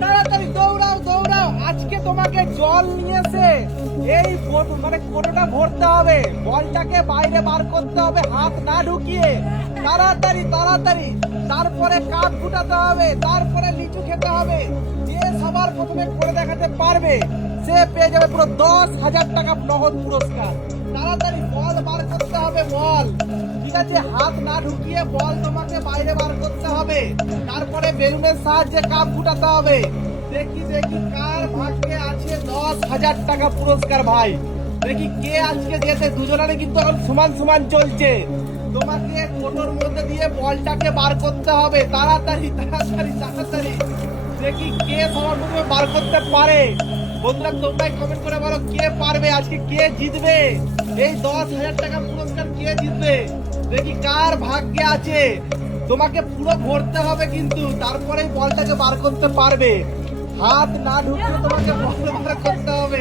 তাড়াতাড়ি দৌড়াও দৌড়াও, আজকে তোমাকে জল নিয়েছে। এই মানে কোটোটা ভরতে হবে, বলটাকে বাইরে বার করতে হবে হাত না ঢুকিয়ে। তাড়াতাড়ি তাড়াতাড়ি, তারপরে কাপ ফুটাতে হবে, তারপরে লিচু খেতে হবে। যে সবার প্রথমে করে দেখাতে পারবে সে পেয়ে যাবে পুরো 10,000 টাকা নগদ পুরস্কার। তাড়াতাড়ি বল বার করতে হবে, বল। ঠিক আছে, হাত না ঢুকিয়ে বল তোমাকে বাইরে বার করতে হবে, তারপরে বেলুনের সাহায্যে কাপ ফুটাতে হবে। দেখি দেখি কার ভাগ্যে আছে 10,000 টাকা পুরস্কার। ভাই দেখি কে আজকে যেতে, দুজনের কিন্তু এখন সমান সমান চলছে। তোমাকে কোটোর মধ্যে দিয়ে বলটাকে বার করতে হবে, তাড়াতাড়ি তাড়াতাড়ি তাড়াতাড়ি। দেখি কে সবার প্রথমে বার করতে পারে। বন্ধুরা তোমরাই কমেন্ট করে বলো কে পারবে, আজকে কে জিতবে এই 10,000 টাকা পুরস্কার, কে জিতবে। দেখি কার ভাগ্যে আছে। তোমাকে পুরো ভরতে হবে কিন্তু, তারপরে বলটাকে বার করতে পারবে। হাত না ঢুকিয়ে তোমাকে বল বার করতে হবে।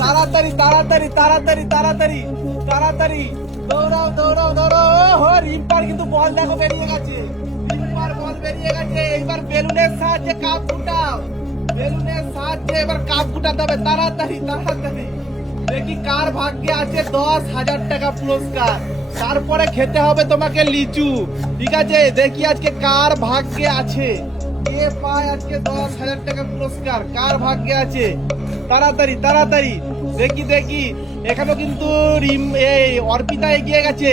তাড়াতাড়ি তাড়াতাড়ি তাড়াতাড়ি তাড়াতাড়ি তাড়াতাড়ি, দৌড়াও দৌড়াও দৌড়াও। ওহো, রিম্পার কিন্তু বল দেখো বেরিয়ে গেছে, রিম্পার বল বেরিয়ে গেছে। এইবার বেলুনের সাহায্যে কাপ ফুটাও, বেলুনের সাহায্যে এবার কাপ ফুটাতে হবে। তাড়াতাড়ি তাড়াতাড়ি, দেখি কার ভাগ্যে আছে 10,000 টাকা পুরস্কার। তারপরে খেতে হবে তোমাকে লিচু। ঠিক আছে, দেখি আজকে কার ভাগ্যে আছে, কে পায় আজকে 10,000 টাকা পুরস্কার, কার ভাগ্যে আছে। তাড়াতাড়ি তাড়াতাড়ি, দেখি দেখি এখানেও কিন্তু অর্পিতা এগিয়ে গেছে।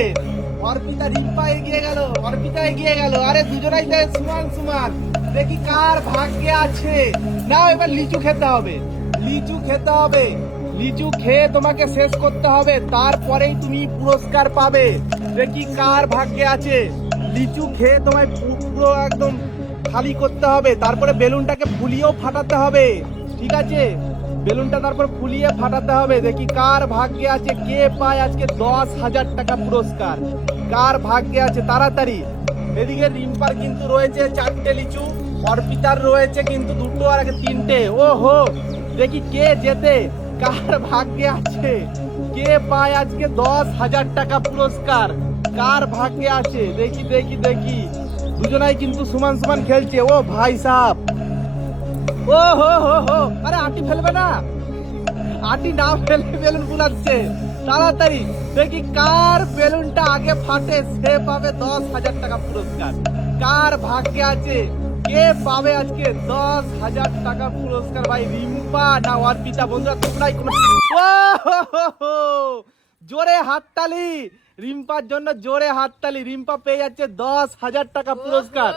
অর্পিতা, রিম্পা এগিয়ে গেল, অর্পিতা এগিয়ে গেল। আরে দুজনাই সমান সমান। দেখি কার ভাগ্যে আছে। না, এবার লিচু খেতে হবে, লিচু খেতে হবে। লিচু খেয়ে তোমাকে শেষ করতে হবে, তারপরেই তুমি পুরস্কার পাবে। দেখি কার ভাগ্যে আছে। লিচু খেয়ে তোমায় পুরো একদম খালি করতে হবে, তারপরে বেলুনটাকে ফুলিয়েও ফাটাতে হবে। ঠিক আছে, বেলুনটা তারপর ফুলিয়ে ফাটাতে হবে। দেখি কার ভাগ্যে আছে, কে পায় আজকে 10,000 টাকা পুরস্কার, কার ভাগ্যে আছে। তাড়াতাড়ি, এদিকে রিম্পার কিন্তু রয়েছে 4টে লিচু, অর্পিতার রয়েছে কিন্তু 2টো আর আগে 3টে। ও হো, দেখি কে জেতে, কার ভাগ্যে আছে, কে পায় আজকে 10,000 টাকা পুরস্কার, কার ভাগ্যে আছে। দেখি দেখি দেখি, দুজনাই কিন্তু সমান সমান খেলছে। ও ভাই সাহেব, ও হো হো হো, আরে আটি ফেলবে না, আটি না ফেলে বেলুন ফুলাচ্ছে। তাড়াতাড়ি, দেখি কার বেলুনটা আগে ফাটে সে পাবে 10,000 টাকা পুরস্কার, কার ভাগ্যে আছে, কে পাবে আজকে 10,000 টাকা পুরস্কার। ভাই রিম্পা না অর্পিতা? বন্ধুরা তোমরাই কোনো জোরে হাততালি, রিম্পার জন্য জোরে হাততালি। রিম্পা পেয়ে যাচ্ছে 10,000 টাকা পুরস্কার,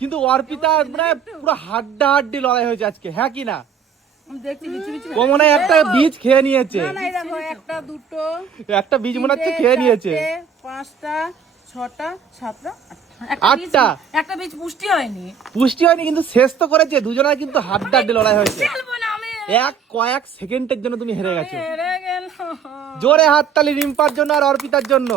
কিন্তু অর্পিতা মানে পুরো হাড্ডাহাড্ডি লড়াই হয়েছে আজকে, হ্যাঁ কি না? ও মনে হয় একটা বীজ খেয়ে নিয়েছে, একটা দুটো একটা বীজ মনে হচ্ছে খেয়ে নিয়েছে। 5টা 6টা 7টা 8টা, একটা বীজ পুষ্টি হয়নি, পুষ্টি হয়নি কিন্তু শেষ তো করেছে। দুজনের কিন্তু হাড্ডাহাড্ডি লড়াই হয়েছে। কয়েক সেকেন্ডের জন্য তুমি হেরে গেছো। জোরে হাততালি রিম্পার জন্য আর অর্পিতার জন্য।